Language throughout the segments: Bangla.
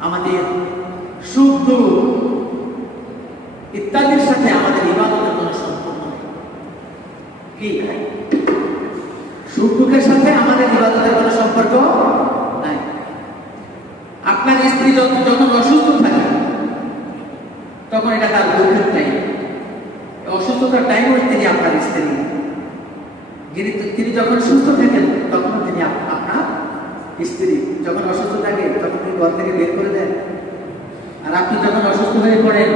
আমাদের সুখ, দুঃখ ইত্যাদির সাথে আমাদের ইবাদতের কোনো সম্পর্ক নেই। কি? সুখ, দুঃখের সাথে আমাদের ইবাদতের কোনো সম্পর্ক নাই। আপনার স্ত্রী যখন যখন অসুস্থ থাকে, তখন এটা তার দুঃখের টাইম অসুস্থতার টাইমও তিনি আপনার স্ত্রী। যিনি তিনি যখন সুস্থ থাকেন, তখন তিনি আপ- আপনার স্ত্রী যখন অসুস্থ থাকে, তখন তিনি ঘর থেকে বের করে দেন। আর আপনি যখন অসুস্থ হয়ে পড়েন,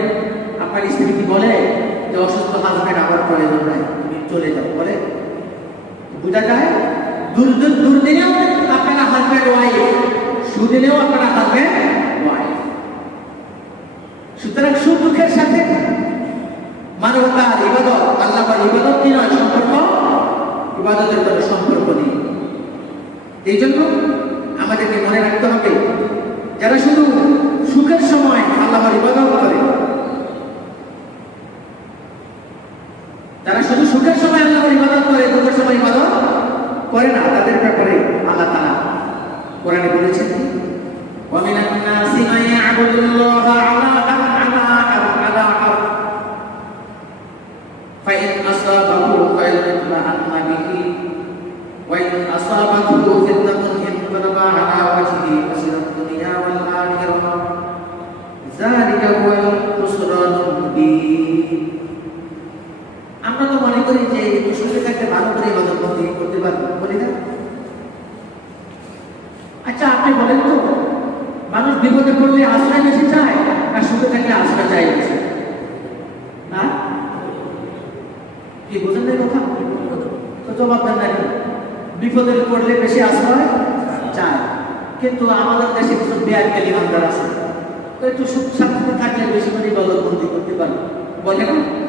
আপনার স্ত্রী কি বলে যে অসুস্থ হাজব্যান্ড আবার প্রয়োজন নাই, তুমি চলে যাও, বলে? বোঝা যায়? দূর দূর দুর্দিনেও আপনারা হাজব্যান্ড ওয়াইফ সুদিনেও আপনারা হাজব্যান্ড ওয়াইফ সুতরাং সুখ দুঃখের সাথে মানবতার ইবাদত, আল্লাহ ইবাদত নয় সম্পর্ক, ইবাদতের সম্পর্ক নেই। এই জন্য আমাদেরকে মনে রাখতে হবে, যারা শুধু সুখের সময় আল্লাহর ইবাদত করে, যারা শুধু সুখের সময় আল্লাহর ইবাদত করে, দুঃখের সময় ইবাদত করে না, তাদের ব্যাপারে আল্লাহ তারা কোরআনে বলেছেন ওয়া মিনান নাসি মান ইয়াবুদুল্লাহ পারব আচ্ছা আপনি বলেন তো, মানুষ বিপদে পড়লে আশ্রয় বেশি চায় না সুখে থাকলে আশ্রয় বেশি? না কি বুঝেন কথা? তো জবাব দেন না কেন? বিপদে পড়লে বেশি আশ্রয় চায়। কিন্তু আমাদের দেশে কিছু বেয়ার ইমানদার আছে তো একটু সুখ শান্তিতে থাকলে বেশি করে ইবাদত বন্দি করতে পারে বলে না?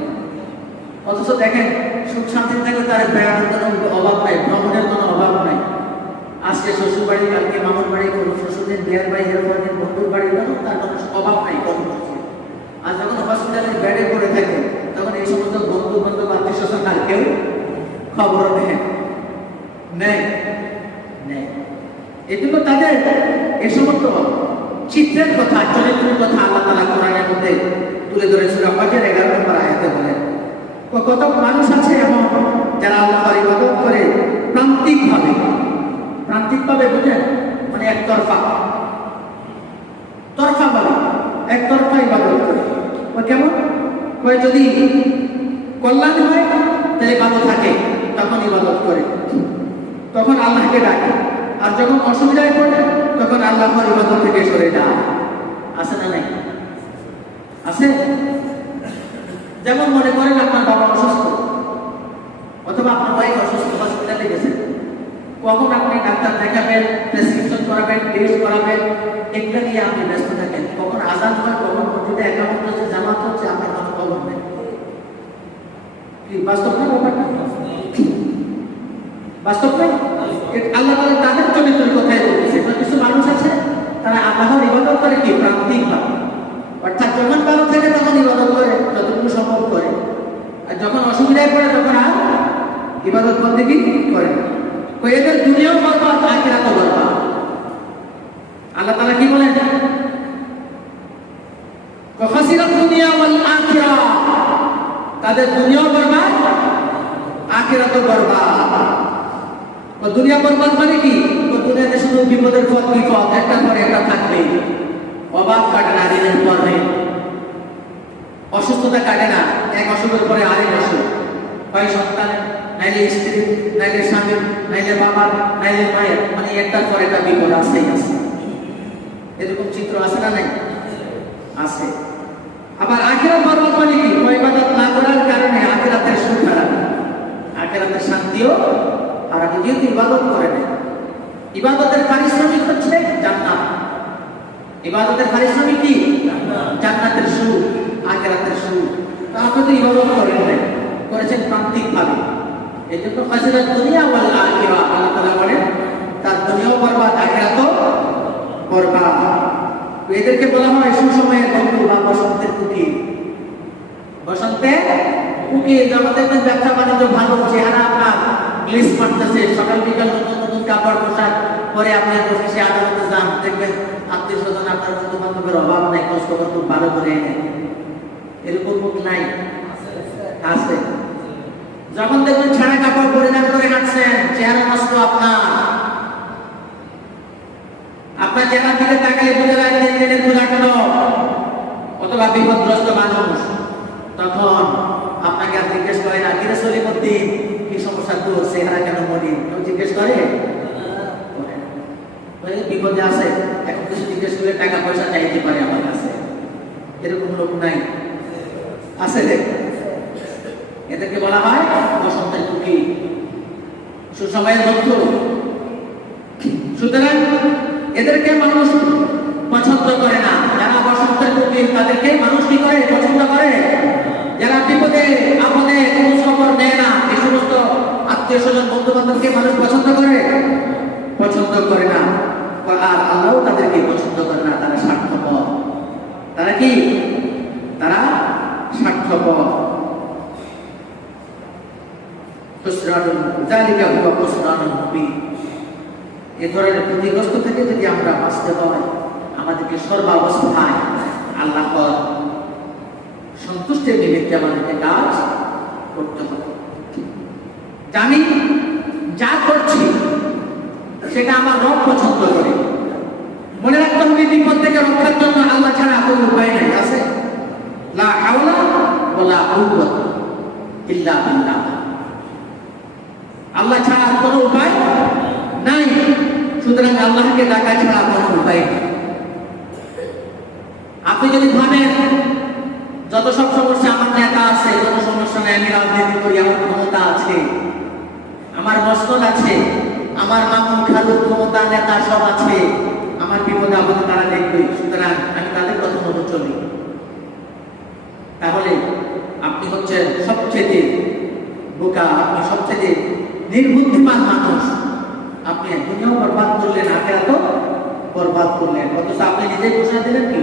অথচ দেখেন, সুখ শান্তি থাকলে তার বেড়ানোর কোনো অভাব নাই, ভ্রমণের কোনো অভাব নাই। আজকে শ্বশুর বাড়ি কালকে মামার বাড়ি কোনো শ্বশুরদিন বিয়ের বাড়ি এরপর দিন বন্ধুর বাড়ি গেল তার কোনো অভাব নাই কর্মসূচি আর যখন হসপিটালে বেডে পড়ে থাকে, তখন এই সমস্ত বন্ধু বান্ধব, আত্মীয় স্বজন আর কেউ খবর নেয় নেয় জন্য তাদের এ সমস্ত চিত্রের কথা, চরিত্রের কথা আল্লাহ তালা কোরআনের মধ্যে তুলে ধরে সুরা হজের এগারো নম্বর আয়াতে বলেন কত মানুষ আছে এমন যারা আল্লাহর ইবাদত করে? প্রান্তিক ভাবে প্রান্তিক ভাবে বুঝেন? মানে একতরফা। তরফা ভাবে একতরফা ইবাদত করে। ও কেমন? কয় যদি কল্যাণ হয়, তাহলে ভালো থাকে। তখন ইবাদত করে। তখন আল্লাহকে ডাকে। আর যখন অসুবিধায় পড়ে, তখন আল্লাহর ইবাদত থেকে সরে যায়। আছে না নাই? আছে? যেমন মনে করেন আপনার বাবা অসুস্থ, অথবা আপনার ওয়াইফ অসুস্থ হসপিটালে গেছেন কখন আপনি ডাক্তার দেখাবেন প্রেসক্রিপশন করাবেন টেস্ট করাবেন, এগুলো নিয়ে আপনি ব্যস্ত থাকেন। কখন আজাদ হয়, কখন মসজিদে একামত হচ্ছে জামাত হচ্ছে, আপনার কোনো খবর নেই আল্লাহ তাদের চরিত্রের কথাই কিছু মানুষ আছে, তারা আল্লাহর ইবাদত করে কি? প্রান্তিক ভাবে অর্থাৎ যখন ভালো থাকে তখন ইবাদত করে যতটুকু সম্ভব করে আর যখন অসুবিধায় পড়ে তখন আর ইবাদত কি করে এদের দুনিয়াও বরবাদ আখিরাতও বরবাদ আল্লাহ কি বলেন? দুনিয়া তাদের দুনিয়াও বরবাদ বরবাদ দুনিয়া বরবাদ মানে কি? দুনিয়াতে শুধু বিপদের পর বিপদ, একটা পরে একটা থাকবেই অভাব কাটে না, দিনের অসুস্থতা কাটে না, এক অসুখের পরে আরেক অসুখ। হয় সন্তান নাইলে স্ত্রী নাইলে স্বামী নাইলে বাবা নাইলে মায়ের মানে একটার পর একটা বিপদ আসেই আছে। এরকম চিত্র আছে না নাই? আছে। আবার আখিরাত বরবাদ মানে কি? ইবাদত না করার কারণে আখিরাতের সুখ হারাবে। আখিরাতের শান্তিও আর আমি যেহেতু ইবাদত করে নেই। ইবাদতের পারিশ্রমিক হচ্ছে জান্নাত। ইবাদতের পারিশ্রমিক কি? জান্নাতের সুখ আখিরাতের সুখ। তো আপনি তো ইবাদত করেন নাই। করেছেন প্রান্তিক ভাবে এই জন্য ফাজিলাত দুনিয়া ওয়াল আখিরা, আল্লাহ তাআলা বলেন, তার দুনিয়াও বরবাদ, আখিরাতও বরবাদ। এদেরকে বলা হয় সুসময়ের বন্ধু বা বসন্তের কুকি বসন্তে কুকি আমাদের ব্যবসা বাণিজ্য ভালো, চেহারা আপনার গ্লিস মারতেছে সকাল বিকাল নতুন নতুন কাপড় পোশাক পরে আপনার অফিসে আদালতে যান, দেখবেন আত্মীয় স্বজন আপনার বন্ধু বান্ধবের অভাব নাই খবর খুব ভালো করে এরকম মুখ নাই। আছে। যখন দেখবেন ছেঁড়া কাপড় পরিধান করে হাঁটছেন চেহারা নষ্ট আপনার। আপনার চেহারা দিকে তাকালে বোঝা যায় তিন দিনের অথবা বিপদগ্রস্ত মানুষ। তখন আপনাকে আর জিজ্ঞেস করে না কিরে সলিমুদ্দিন? কি সমস্যা তোর? চেহারা কেন মনি কেউ জিজ্ঞেস করে বিপদে আছে। এখন কিছু জিজ্ঞেস করলে টাকা পয়সা চাইতে পারে আমার কাছে। এরকম লোক নাই। আছে দেখ এদেরকে বলা হয় বসন্তের টুকি সুসময়ের বন্ধু। সুতরাং এদেরকে মানুষ পছন্দ করে না। যারা বসন্তের টুকি তাদেরকে মানুষ কি করে? পছন্দ করে। যারা বিপদে, আপদে খোঁজ খবর নেয় না, এই সমস্ত আত্মীয় স্বজন বন্ধু বান্ধবকে মানুষ পছন্দ করে? পছন্দ করে না। আর আল্লাহ তাদেরকে পছন্দ করে না। তারা স্বার্থপর। তারা কি তারা স্বার্থপর খুসরানুল যালিকা হুয়া খুসরানুল মুবিন এ ধরনের ক্ষতিগ্রস্ত থেকে যদি আমরা বাঁচতে হয় আমাদেরকে সর্বাবস্থায় আল্লাহর সন্তুষ্টির নিমিত্তে আমাদেরকে কাজ করতে হবে। আমি যা করছি, সেটা আমার রব পছন্দ করে। মনে রাখতে হবে, বিপদ থেকে রক্ষার জন্য আল্লাহ ছাড়া কোনো উপায় নাই, আছে? লা হাওলা ওয়ালা কুওয়াতা ইল্লা বিল্লাহ আল্লাহ ছাড়া আর কোনো উপায় নাই সুতরাং আল্লাহকে ডাকা ছাড়া কোনো উপায় নেই। আপনি যদি ভাবেন, যত সব সমস্যা আমার নেতা আছে কোনো সমস্যা নেই, আমি রাজনীতি করি, আমার ক্ষমতা আছে, আমার মস্তল আছে, আমার মামুন খালু ক্ষমতা, নেতা সব আছে, আমার বিপদে আপদে তারা দেখবে সুতরাং আমি তাদের কথা মতো চলি। তাহলে আপনি হচ্ছেন সবচেয়ে বোকা, আপনি সবচেয়ে নির্বুদ্ধিমান মানুষ। আপনি দুনিয়াও বরবাদ করলেন আখেরা তো বরবাদ করলেন। অথচ আপনি নিজেই ঘোষণা দিলেন কি?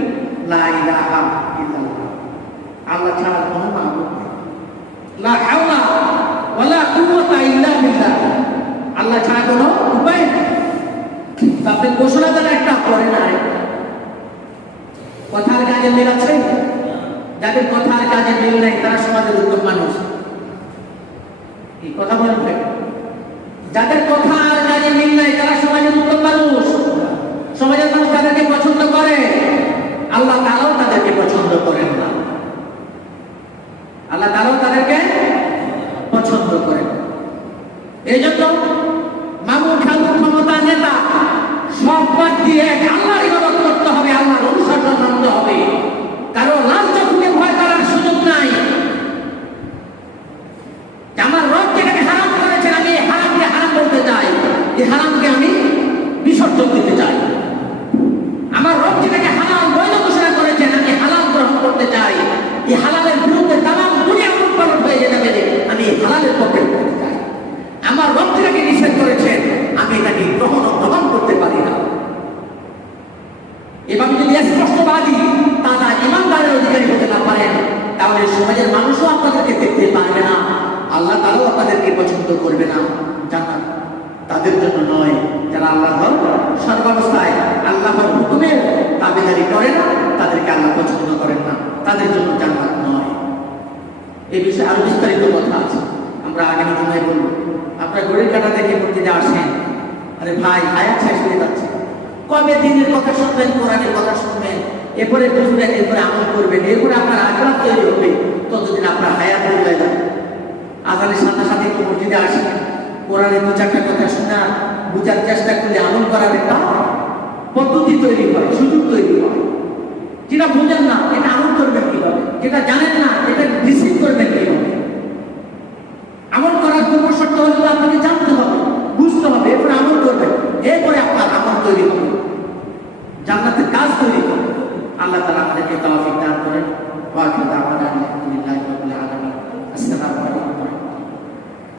লা ইলাহা ইল্লাল্লাহ। আল্লাহ ছাড়া কোনো মাহবুব নেই। লা হাওলা ওয়ালা কুওয়াতা ইল্লা বিল্লাহ। আল্লাহ ছাড়া কোনো উপায় নেই। আপনি ঘোষণা দেন একটা করে না আরেকটা। কথার কাজে মিল আছে? যাদের কথার কাজে মিল নেই, তারা সমাজের উত্তম মানুষ। এই কথা বলেন যাদের কথা কাজে মিল নাই, তারা সমাজের উত্তম মানুষ। সমাজের মানুষ তাদেরকে পছন্দ করে। আল্লাহ তারাও তাদেরকে পছন্দ করেন না। আল্লাহ তারাও তাদেরকে পছন্দ করেন এই জন্য মামুন খালু ক্ষমতা নেতা সব বাদ দিয়ে এক আল্লাহর ইবাদত করতে হবে আল্লাহর অনুশাসন মানতে হবে কারও লাল চক্ষুকে ভয় করার সুযোগ নাই যে আমার রব যেটাকে হারাম করেছেন আমি এই হারামকে হারাম বলতে চাই এই হারামকে আমি বিসর্জন দিতে চাই আমার রব যেটাকে হালাল বৈধ ঘোষণা করেছেন আমি হালাল গ্রহণ করতে চাই এই হালালের বিরুদ্ধে তামাম দুনিয়া উৎপাদন হয়ে যেতে পেরে আমি এই হালালের পক্ষে করতে চাই আমার রব যেটাকে নিষেধ করেছেন আমি এটাকে গ্রহণ ও গ্রহণ করতে পারি না এবং যদি স্পষ্টবাদী তারা ইমানদারের অধিকারী হতে না পারেন তাহলে সমাজের মানুষও আপনাদেরকে দেখতে পারবে না আল্লাহ তারাও আপনাদেরকে পছন্দ করবে না জান্নাত তাদের জন্য নয় যারা আল্লাহর সর্বাবস্থায় আল্লাহর হুকুমের দাবিদারি করে না, তাদেরকে আল্লাহ পছন্দ করেন না, তাদের জন্য জান্নাত নয়। এই বিষয়ে আরও বিস্তারিত কথা আছে। আমরা আগামী সময় বলব। আপনার ঘড়ির কাটা দেখে মসজিদে আসেন। আরে ভাই আয়াত শেষ হয়ে যাচ্ছে। কবে দিনের কথা শুনবেন, কোরআনের কথা শুনবেন? এরপরে বুঝবেন এরপরে আমল করবেন, এরপরে আপনার আগ্রহ তৈরি হবে। ততদিন আপনার হায়াত হয়ে যাবে। আজানের সাথে সাথে একটু মসজিদে আসেন। কোরআনের দু চারটা কথা শোনা বুঝার চেষ্টা করলে আমল করার একটা পদ্ধতি তৈরি হয় সুযোগ তৈরি হয় যেটা বোঝেন না, এটা আরোপ করবেন কীভাবে যেটা জানেন না, এটা রিসিভ করবেন